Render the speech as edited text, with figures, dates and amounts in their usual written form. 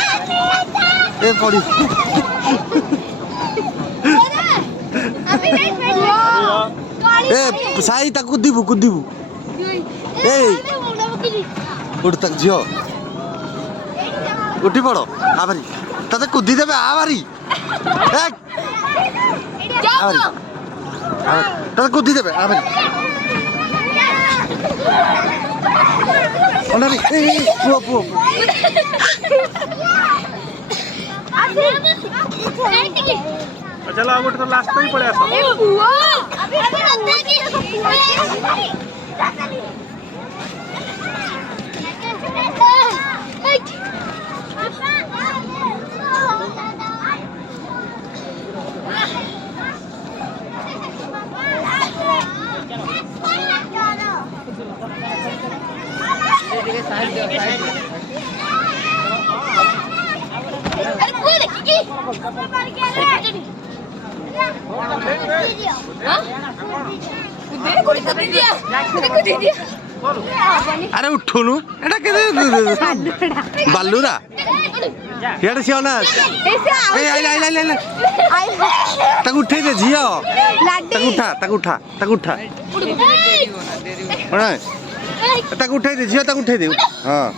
ए पड़ी ए साई ता कुदीबू कुदीबू ए उठ तक झियो उठी पड़ो आभारी तते कुदी देबे आभारी आभारी तते कुदी देबे आभारी ओनारी ए पुओ पुओ चलो आगे तो लास्ट पे ही पड़े आसा ए बुआ अभी अरे उठुनु एटा के बालूरा हेड से ना ए आई तक उठे दे झियो तक उठा ओना तक उठे दे झियो तक उठे दे हां